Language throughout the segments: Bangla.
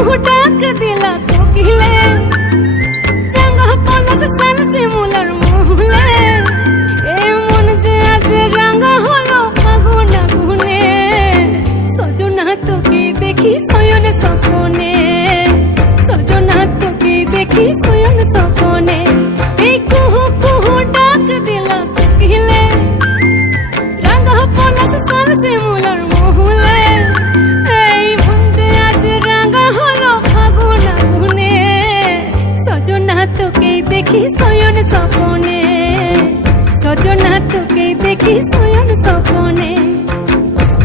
कुहू डाक दिला कोकिले रंग पलस सन सिमुलर मुहले ए मन जे आज रंग हलो फागुन गुने सजना তোকে দেখি শয়ন স্বপনে সजना তোকে দেখি শয়ন স্বপনে এই কুহু কুহু ডাক দিলা কোকিলে রঙ পলাশ সাল সিমুলার মুহলে এই মন যে আজ রঙ হলো ফাগুন গুনে সजना তোকে দেখি শয়ন স্বপনে সजना তোকে দেখি শয়ন স্বপনে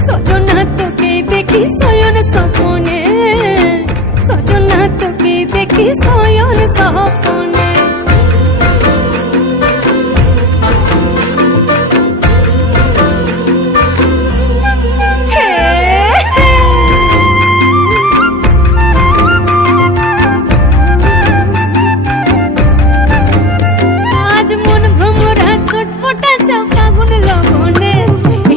সजना তোকে দেখি শয়ন স্বপনে সजना তোকে দেখি শয়ন স্বপনে আজ মন ভ্রমরা ছটপটা চা ফাগুন লগনে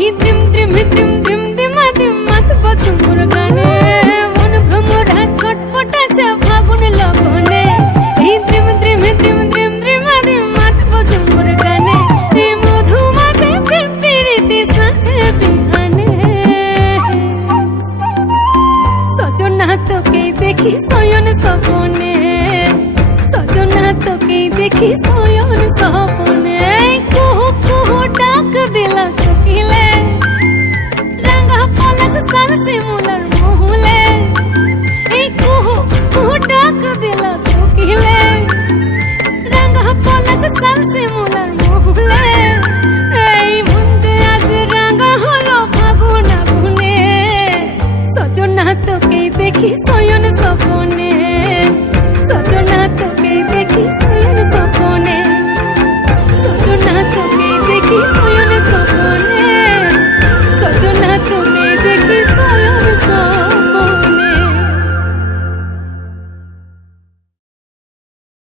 এই দ্রিম দ্রিম দ্রিম দ্রিম দিমা দিম মাত বছর গানে মন ভ্রমরা ছটপটা চা ফাগুন লগনে এই দ্রিম দ্রিম দ্রিম দ্রিম দ্রিমা দিম মাত বছর গানে এই মধুমাসে প্রেম প্রীতি সাথে বিহানে সजना তোকে দেখি শয়ন স্বপনে সजना তোকে দেখি শয়ন স্বপনে কুহু কুহু ডাক দিলা কোকিলে রঙ পলাশ সাল সিমুলার মুহলে এই কুহু কুহু ডাক দিলা কোকিলে রঙ পলাশ সাল সিমুলার মুহলে